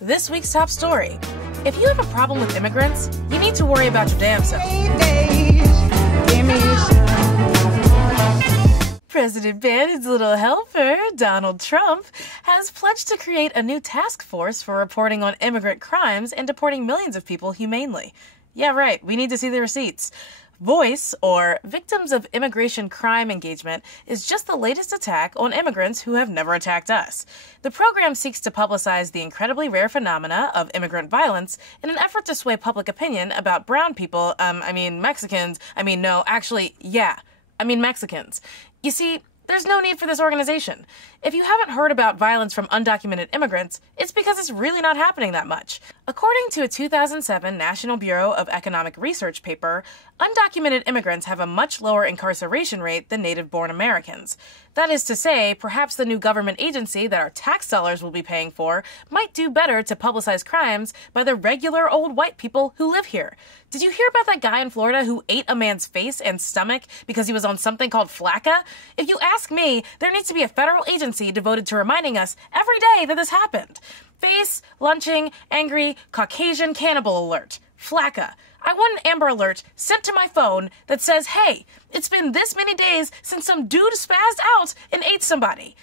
This week's top story. If you have a problem with immigrants, you need to worry about your damn self. President Bannon, little helper, Donald Trump, has pledged to create a new task force for reporting on immigrant crimes and deporting millions of people humanely. Yeah, right, we need to see the receipts. VOICE, or Victims of Immigration Crime Engagement, is just the latest attack on immigrants who have never attacked us. The program seeks to publicize the incredibly rare phenomena of immigrant violence in an effort to sway public opinion about brown people, Mexicans, Mexicans. You see, there's no need for this organization. If you haven't heard about violence from undocumented immigrants, it's because it's really not happening that much. According to a 2007 National Bureau of Economic Research paper, undocumented immigrants have a much lower incarceration rate than native-born Americans. That is to say, perhaps the new government agency that our tax dollars will be paying for might do better to publicize crimes by the regular old white people who live here. Did you hear about that guy in Florida who ate a man's face and stomach because he was on something called FLACA? If you ask me, there needs to be a federal agency devoted to reminding us every day that this happened. Face, lunching, angry, Caucasian cannibal alert. FLACA. I want an Amber Alert sent to my phone that says, hey, it's been this many days since some dude spazzed out and ate somebody.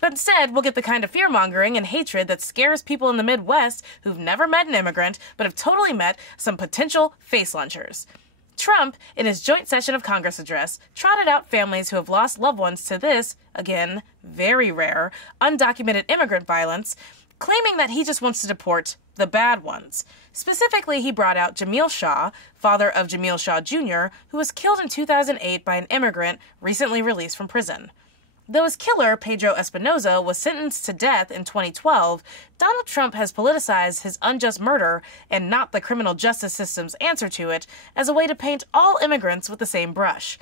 But instead, we'll get the kind of fear-mongering and hatred that scares people in the Midwest who've never met an immigrant but have totally met some potential face lunchers. Trump, in his joint session of Congress address, trotted out families who have lost loved ones to this, again, very rare, undocumented immigrant violence, claiming that he just wants to deport the bad ones. Specifically, he brought out Jamil Shaw, father of Jamil Shaw Jr., who was killed in 2008 by an immigrant recently released from prison. Though his killer, Pedro Espinoza, was sentenced to death in 2012, Donald Trump has politicized his unjust murder, and not the criminal justice system's answer to it, as a way to paint all immigrants with the same brush.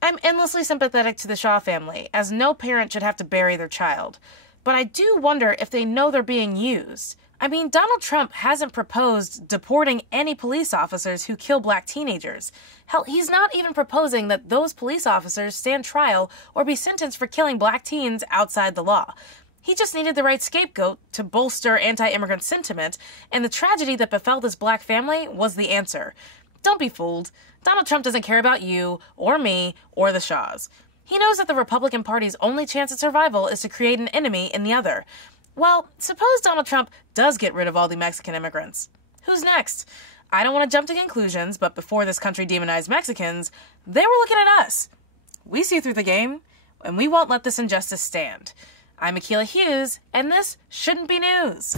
I'm endlessly sympathetic to the Shaw family, as no parent should have to bury their child. But I do wonder if they know they're being used. Donald Trump hasn't proposed deporting any police officers who kill black teenagers. Hell, he's not even proposing that those police officers stand trial or be sentenced for killing black teens outside the law. He just needed the right scapegoat to bolster anti-immigrant sentiment, and the tragedy that befell this black family was the answer. Don't be fooled. Donald Trump doesn't care about you, or me, or the Shaws. He knows that the Republican Party's only chance at survival is to create an enemy in the other. Well, suppose Donald Trump does get rid of all the Mexican immigrants. Who's next? I don't want to jump to conclusions, but before this country demonized Mexicans, they were looking at us. We see through the game, and we won't let this injustice stand. I'm Akilah Hughes, and this shouldn't be news.